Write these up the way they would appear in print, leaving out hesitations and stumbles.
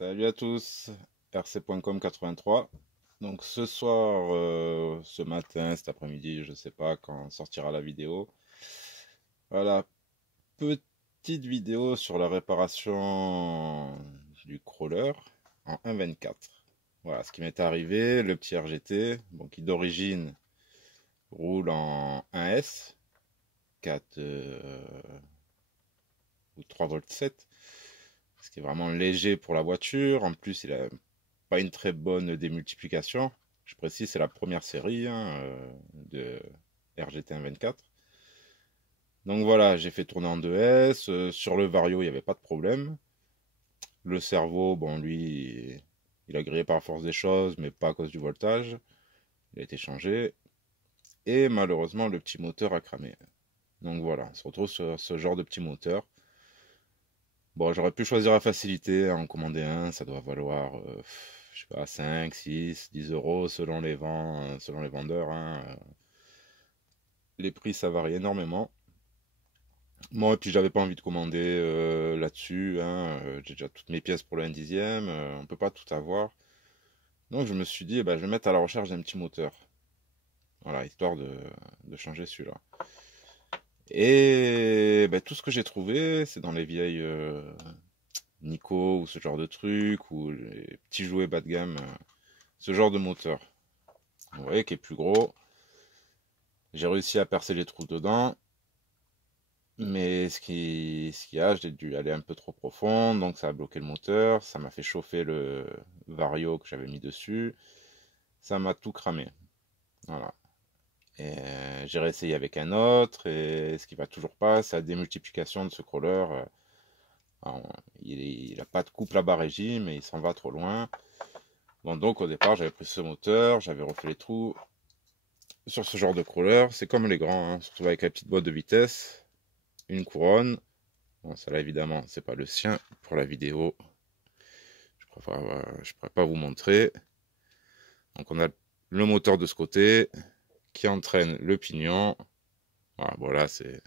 Salut à tous, rc.com 83. Donc ce soir, ce matin, cet après-midi, je sais pas quand sortira la vidéo. Voilà, petite vidéo sur la réparation du crawler en 1.24. Voilà ce qui m'est arrivé, le petit RGT, bon, qui d'origine roule en 1S, 4 ou 3,7 V, ce qui est vraiment léger pour la voiture. En plus, il a pas une très bonne démultiplication. Je précise, c'est la première série de RGT 1.24. Donc voilà, j'ai fait tourner en 2S. Sur le Vario, il n'y avait pas de problème. Le cerveau, bon, lui, il a grillé par la force des choses, mais pas à cause du voltage. Il a été changé. Et malheureusement, le petit moteur a cramé. Donc voilà, on se retrouve sur ce genre de petit moteur. Bon, j'aurais pu choisir la facilité, en commander un, ça doit valoir, je sais pas, 5, 6, 10 euros selon les vents, selon les vendeurs, hein. Les prix, ça varie énormément. Moi, et puis j'avais pas envie de commander là-dessus, hein. J'ai déjà toutes mes pièces pour le 1/10, on peut pas tout avoir. Donc je me suis dit, eh ben, je vais mettre à la recherche d'un petit moteur. Voilà, histoire de changer celui-là. Et ben, tout ce que j'ai trouvé, c'est dans les vieilles Nico ou ce genre de truc, ou les petits jouets bas de gamme, ce genre de moteur. Vous voyez, qui est plus gros. J'ai réussi à percer les trous dedans. Mais ce qui a, j'ai dû aller un peu trop profond, donc ça a bloqué le moteur, ça m'a fait chauffer le Vario que j'avais mis dessus, ça m'a tout cramé. Voilà. Et j'ai réessayé avec un autre, et ce qui va toujours pas, c'est la démultiplication de ce crawler. Alors, il a pas de couple à bas régime, et il s'en va trop loin. Bon, donc au départ, j'avais pris ce moteur, j'avais refait les trous. Sur ce genre de crawler, c'est comme les grands, hein, surtout avec la petite boîte de vitesse, une couronne. Bon, ça là évidemment, c'est pas le sien pour la vidéo. Je pourrais pas vous montrer. Donc on a le moteur de ce côté qui entraîne le pignon. Voilà, c'est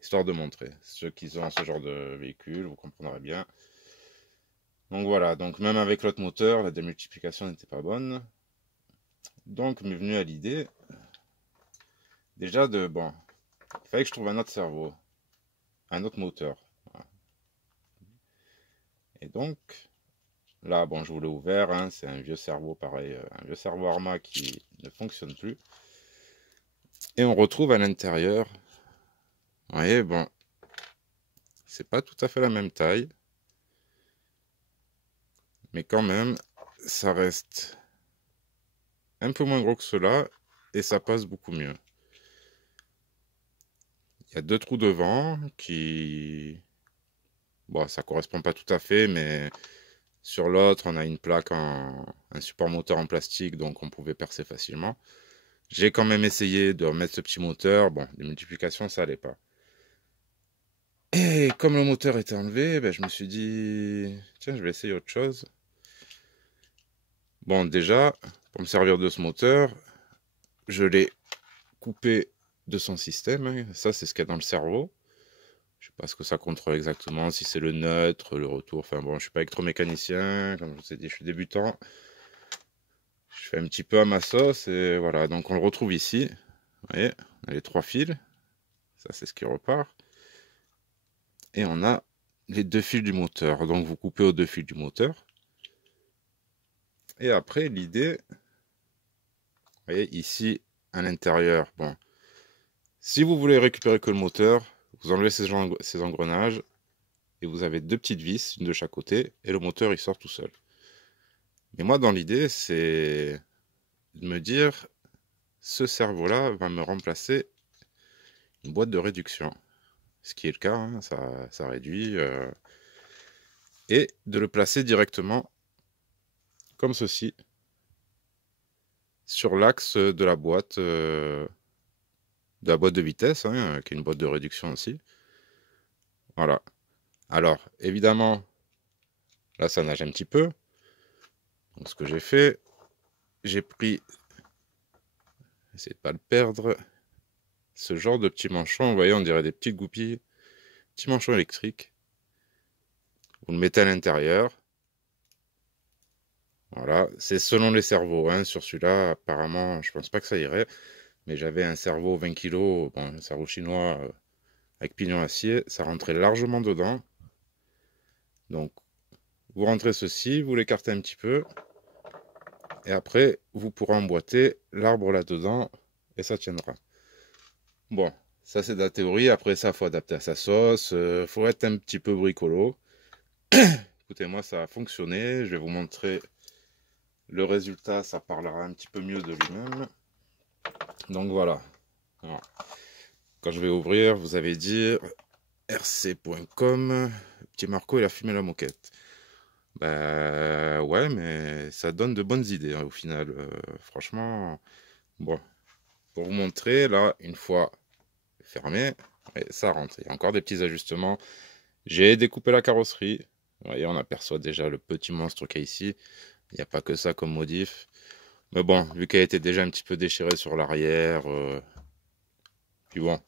histoire de montrer. Ceux qui ont ce genre de véhicule, vous comprendrez bien. Donc voilà, donc même avec l'autre moteur, la démultiplication n'était pas bonne. Donc m'est venu à l'idée déjà bon, il fallait que je trouve un autre cerveau, un autre moteur. Voilà. Et donc là, bon, je vous l'ai ouvert, hein, c'est un vieux cerveau pareil, un vieux cerveau Arma qui ne fonctionne plus. Et on retrouve à l'intérieur, vous voyez, bon, c'est pas tout à fait la même taille, mais quand même, ça reste un peu moins gros que cela, et ça passe beaucoup mieux. Il y a deux trous devant qui... Bon, ça correspond pas tout à fait, mais sur l'autre, on a une plaque un support moteur en plastique, donc on pouvait percer facilement. J'ai quand même essayé de remettre ce petit moteur. Bon, les multiplications, ça allait pas. Et comme le moteur était enlevé, ben, je me suis dit, tiens, je vais essayer autre chose. Bon, déjà, pour me servir de ce moteur, je l'ai coupé de son système, hein. Ça, c'est ce qu'il y a dans le cerveau. Je sais pas ce que ça contrôle exactement, si c'est le neutre, le retour. Enfin bon, je suis pas électromécanicien, comme je vous ai dit, je suis débutant. Je fais un petit peu à ma sauce et voilà. Donc on le retrouve ici. Vous voyez, on a les trois fils. Ça, c'est ce qui repart. Et on a les deux fils du moteur. Donc vous coupez aux deux fils du moteur. Et après, l'idée, vous voyez, ici, à l'intérieur, bon, si vous voulez récupérer que le moteur, vous enlevez ces engrenages et vous avez deux petites vis, une de chaque côté, et le moteur, il sort tout seul. Mais moi, dans l'idée, c'est de me dire, ce cerveau-là va me remplacer une boîte de réduction. Ce qui est le cas, hein, ça réduit. Et de le placer directement, comme ceci, sur l'axe de la boîte de vitesse, hein, qui est une boîte de réduction aussi. Voilà. Alors, évidemment, là, ça nage un petit peu. Donc, ce que j'ai fait, j'ai pris, essayez de ne pas le perdre, ce genre de petits manchons. Vous voyez, on dirait des petites goupilles, petits manchons électriques. Vous le mettez à l'intérieur. Voilà, c'est selon les cerveaux, hein. Sur celui-là, apparemment, je pense pas que ça irait. Mais j'avais un cerveau 20 kilos, bon, un cerveau chinois avec pignon acier, ça rentrait largement dedans. Donc, vous rentrez ceci, vous l'écartez un petit peu, et après, vous pourrez emboîter l'arbre là-dedans, et ça tiendra. Bon, ça c'est de la théorie, après ça, faut adapter à sa sauce, faut être un petit peu bricolo. Écoutez-moi, ça a fonctionné, je vais vous montrer le résultat, ça parlera un petit peu mieux de lui-même. Donc voilà. Alors, quand je vais ouvrir, vous allez dire rc.com, petit Marco, il a fumé la moquette. Bah ouais, mais ça donne de bonnes idées hein, au final. Franchement, bon, pour vous montrer, là, une fois fermé, ouais, ça rentre. Il y a encore des petits ajustements. J'ai découpé la carrosserie. Vous voyez, on aperçoit déjà le petit monstre qu'il y a ici. Il n'y a pas que ça comme modif. Mais bon, vu qu'elle était déjà un petit peu déchirée sur l'arrière, puis bon,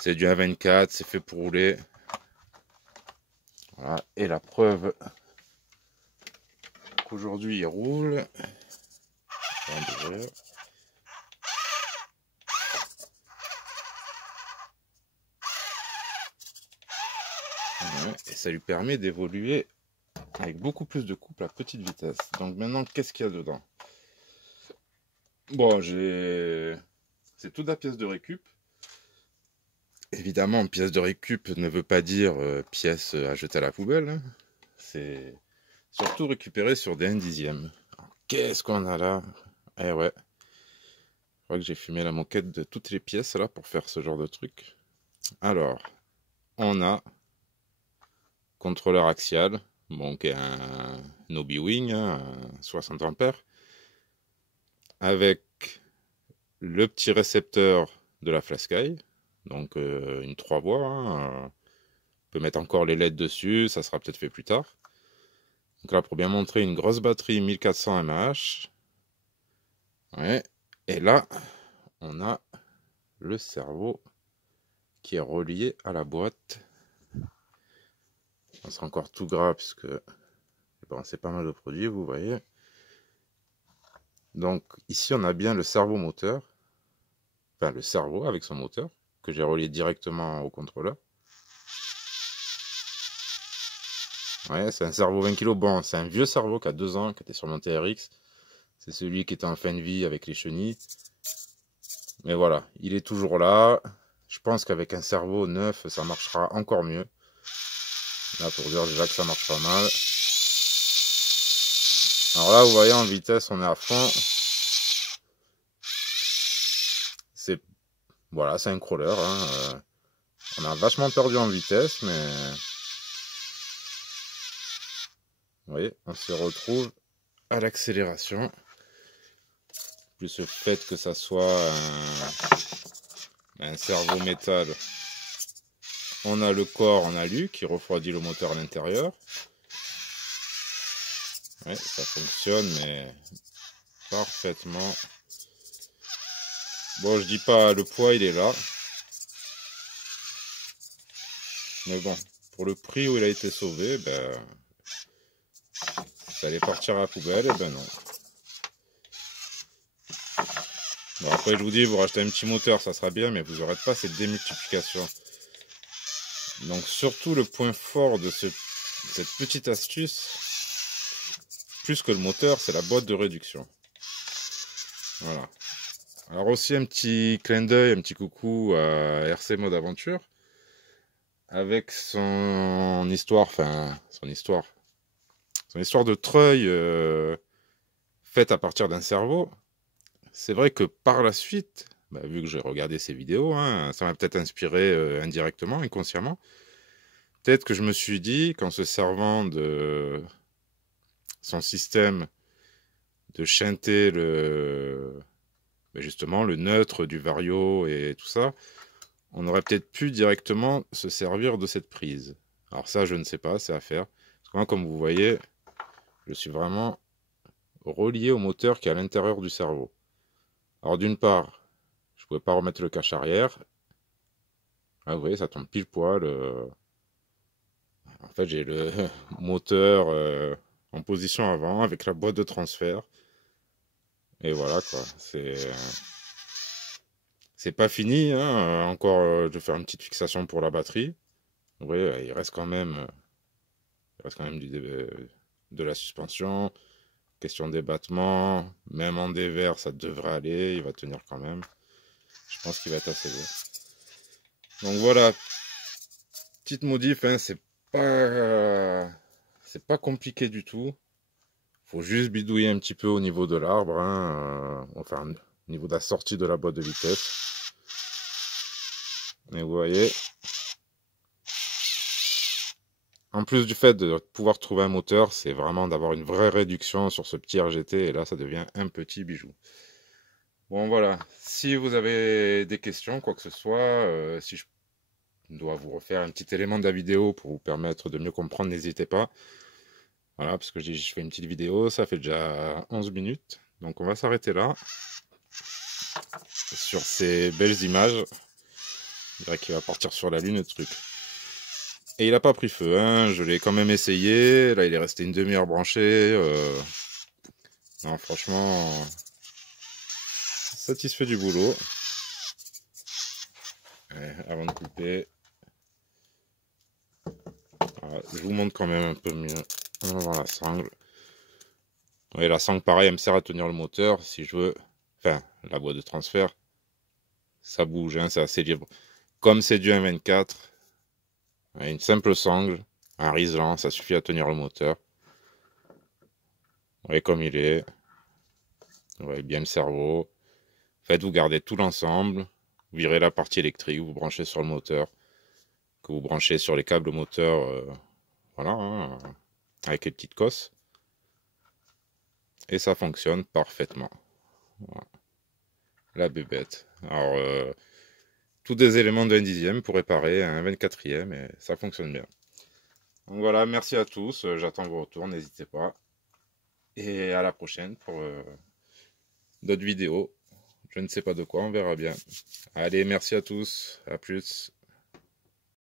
c'est du A24, c'est fait pour rouler. Voilà, et la preuve qu'aujourd'hui il roule. Ouais, et ça lui permet d'évoluer avec beaucoup plus de couple à petite vitesse. Donc maintenant, qu'est-ce qu'il y a dedans? Bon, c'est toute la pièce de récup. Évidemment, pièce de récup ne veut pas dire pièce à jeter à la poubelle. Hein. C'est surtout récupéré sur des 1 dixième. Qu'est-ce qu'on a là? Eh ouais. Je crois que j'ai fumé la moquette de toutes les pièces là pour faire ce genre de truc. Alors, on a contrôleur axial, bon, qui est un Obi-Wing, hein, 60 ampères, avec le petit récepteur de la Flasky, donc une 3 voies. Hein, on peut mettre encore les LED dessus, ça sera peut-être fait plus tard. Donc là, pour bien montrer, une grosse batterie 1400 mAh. Ouais. Et là, on a le cerveau qui est relié à la boîte. On sera encore tout gras puisque bon, c'est pas mal de produits, vous voyez. Donc ici, on a bien le cerveau moteur. Enfin, le cerveau avec son moteur que j'ai relié directement au contrôleur. Ouais, c'est un cerveau 20 kg. Bon, c'est un vieux cerveau qui a 2 ans, qui était sur mon TRX. C'est celui qui était en fin de vie avec les chenilles. Mais voilà, il est toujours là. Je pense qu'avec un cerveau neuf, ça marchera encore mieux. Là, pour dire déjà que ça marche pas mal. Alors là, vous voyez, en vitesse, on est à fond. C'est voilà, c'est un crawler. Hein. On a vachement perdu en vitesse, mais vous voyez, on se retrouve à l'accélération. Plus le fait que ça soit un cerveau métal. On a le corps en alu qui refroidit le moteur à l'intérieur. Ouais, ça fonctionne, mais parfaitement. Bon, je dis pas le poids, il est là. Mais bon, pour le prix où il a été sauvé, ben, ça allait partir à la poubelle, et ben non. Bon, après, je vous dis, vous rachetez un petit moteur, ça sera bien, mais vous n'aurez pas cette démultiplication. Donc, surtout, le point fort de cette petite astuce, plus que le moteur, c'est la boîte de réduction. Voilà. Alors aussi un petit clin d'œil, un petit coucou à RC Mode Aventure. Avec son histoire, enfin son histoire de treuil faite à partir d'un cerveau. C'est vrai que par la suite, bah, vu que j'ai regardé ses vidéos, hein, ça m'a peut-être inspiré indirectement, inconsciemment. Peut-être que je me suis dit, qu'en se servant de son système de chanter justement le neutre du vario et tout ça, on aurait peut-être pu directement se servir de cette prise. Alors ça, je ne sais pas, c'est à faire. Parce que moi, comme vous voyez, je suis vraiment relié au moteur qui est à l'intérieur du cerveau. Alors d'une part, je ne pouvais pas remettre le cache arrière. Ah, vous voyez, ça tombe pile poil. En fait, j'ai le moteur en position avant avec la boîte de transfert. Et voilà quoi, c'est pas fini, hein. Encore, je vais faire une petite fixation pour la batterie. Oui, il reste quand même de la suspension. Question d'ébattement, même en dévers, ça devrait aller, il va tenir quand même. Je pense qu'il va être assez beau. Donc voilà, petite modif, hein, c'est pas compliqué du tout. Faut juste bidouiller un petit peu au niveau de l'arbre, hein, enfin au niveau de la sortie de la boîte de vitesse. Et vous voyez, en plus du fait de pouvoir trouver un moteur, c'est vraiment d'avoir une vraie réduction sur ce petit RGT, et là ça devient un petit bijou. Bon voilà, si vous avez des questions, quoi que ce soit, si je dois vous refaire un petit élément de la vidéo pour vous permettre de mieux comprendre, n'hésitez pas. Voilà, parce que je fais une petite vidéo, ça fait déjà 11 minutes. Donc on va s'arrêter là, sur ces belles images. Je dirais qu'il va partir sur la lune, le truc. Et il n'a pas pris feu, hein. Je l'ai quand même essayé. Là, il est resté une demi-heure branché. Non, franchement, satisfait du boulot. Avant de couper, voilà, je vous montre quand même un peu mieux. On va voir la sangle. Ouais, la sangle, pareil, elle me sert à tenir le moteur. Si je veux, enfin, la boîte de transfert, ça bouge, hein, c'est assez libre. Comme c'est du M24, une simple sangle, un riselant, ça suffit à tenir le moteur. Vous voyez comme il est. Vous voyez bien le cerveau. Faites, vous gardez tout l'ensemble. Vous virez la partie électrique, vous branchez sur le moteur. Que vous branchez sur les câbles moteurs, voilà, hein, avec les petites cosses. Et ça fonctionne parfaitement. Voilà. La bébête. Alors, tous des éléments de 1 dixième pour réparer un 24e et ça fonctionne bien. Donc voilà, merci à tous. J'attends vos retours, n'hésitez pas. Et à la prochaine pour d'autres vidéos. Je ne sais pas de quoi, on verra bien. Allez, merci à tous. À plus.